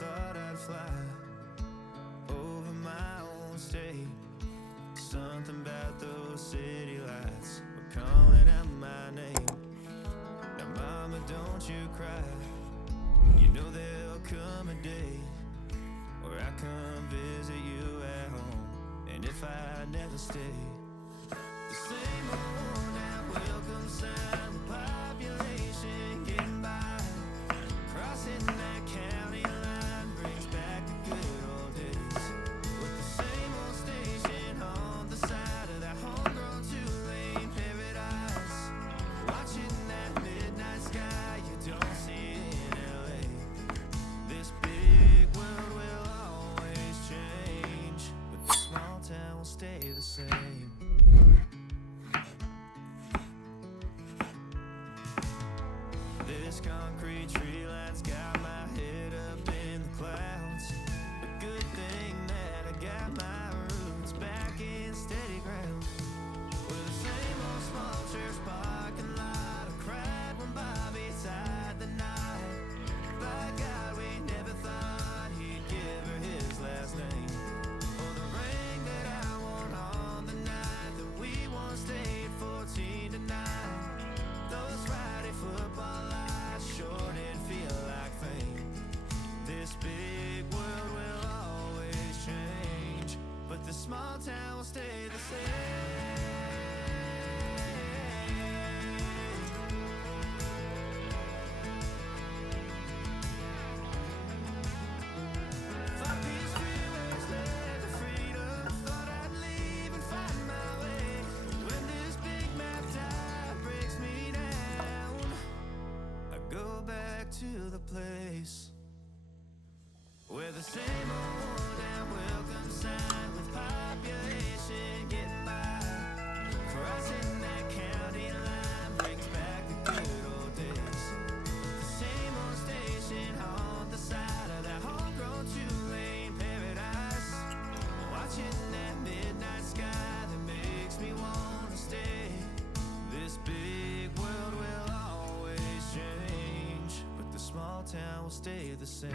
thought I'd fly over my own state. Something about those city lights were calling out my name. Now mama, don't you cry. You know there'll come a day where I come visit you at home. And if I never stay, the same old now welcome sign with population getting by. Crossing that county line brings back the good old days, with the same old station on the side of that homegrown two-lane paradise. Watching that midnight sky you don't see in LA. This big world will always change, but the small town will stay the same. This concrete tree line's got my head up in the clouds. A good thing that I got my roots back in steady ground. Where the same old small church parking lot, I cried when Bobby tied the knot. By God, we never thought he'd give her his last name, or the ring that I wore on the night that we once stayed 14 tonight. Those Friday football lights sure did feel like fame. This big world will always change, but the small town will stay the same. Thought these freeways led to freedom. Thought I'd leave and find my way. When this big map tide breaks me down, I go back to the place where the same old and welcome sign with population getting by. Crossing that county line brings back the good old days. The same old station on the side of that homegrown two-lane paradise. Watching that midnight sky that makes me wanna stay. This big world will always change, but the small town will stay the same.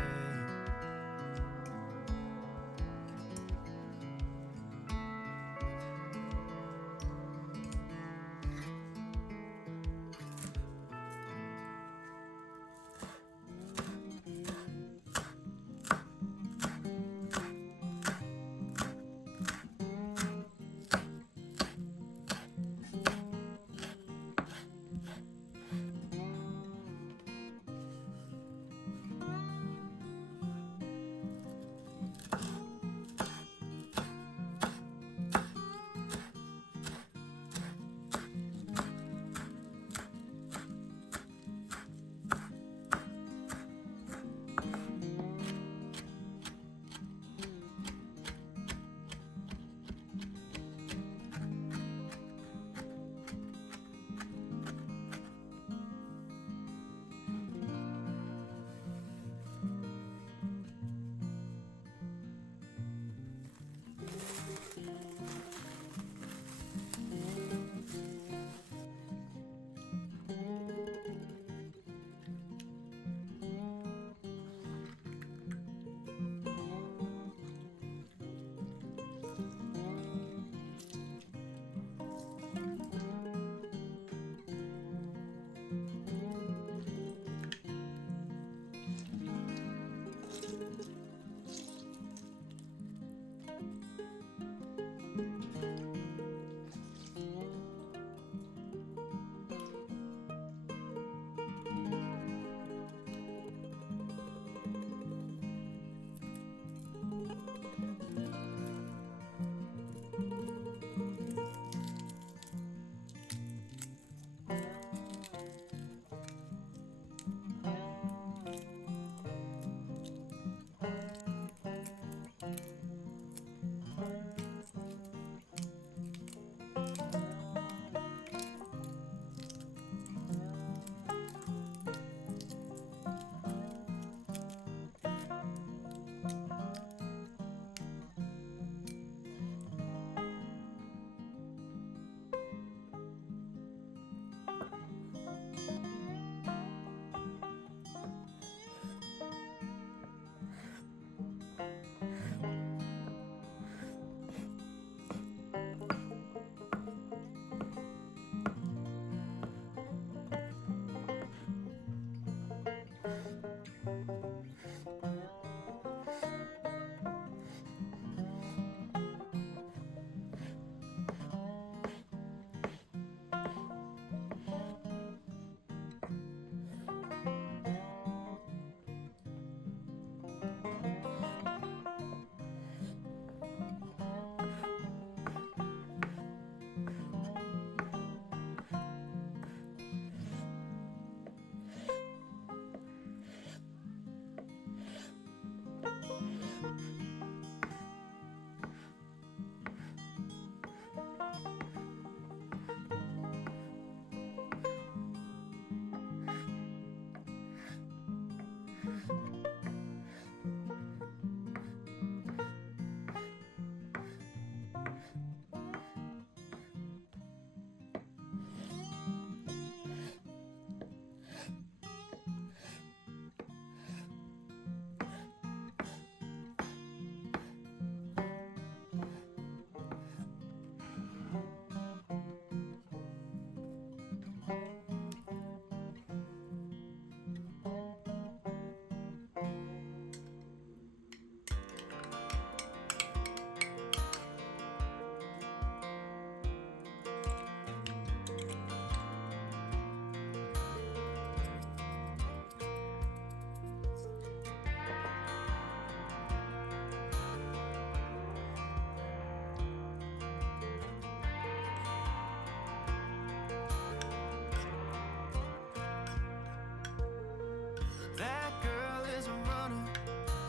That girl is a runner,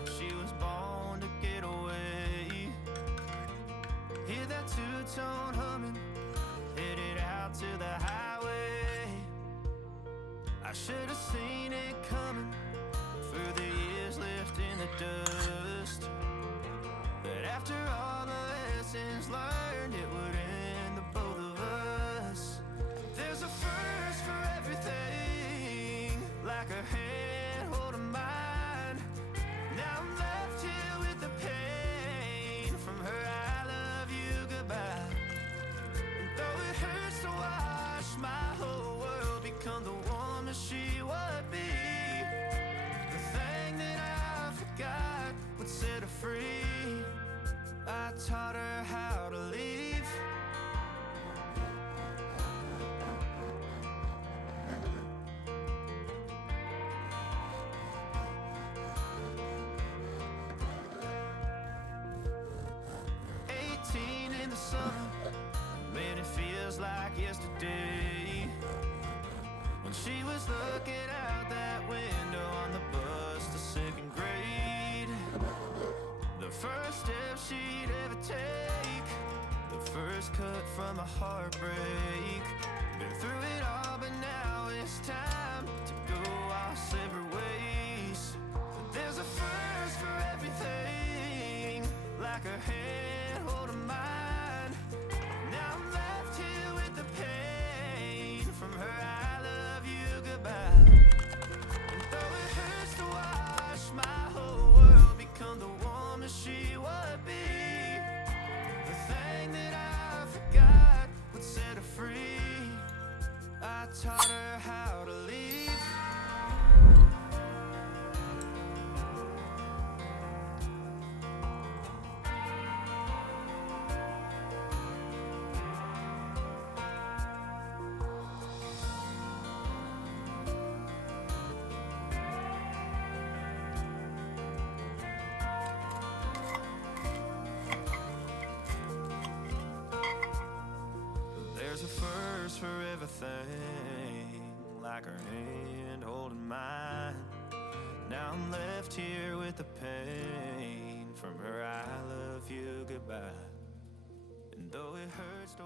she was born to get away. Hear that two-tone humming, headed out to the highway. I should have seen it coming through the years left in the dust, that after all the lessons learned, it would end the both of us. There's a first for everything, like her hand holding mine. Now I'm left here with the pain from her I love you goodbye. And though it hurts to watch my whole world become the woman she would be, the thing that I forgot would set her free. I taught her how to leave. In the summer, man, it feels like yesterday, when she was looking out that window on the bus to second grade. The first step she'd ever take, the first cut from a heartbreak. Been through it all, but now it's time to go our separate ways. There's a first for everything, like her hand holding mine. Now I'm left here with the pain from her I love you goodbye. And though it hurts to watch my whole world become the woman she would be, the thing that I forgot would set her free. I taught her how to leave. There's a first for everything, like her hand holding mine. Now I'm left here with the pain from her I love you goodbye. And though it hurts to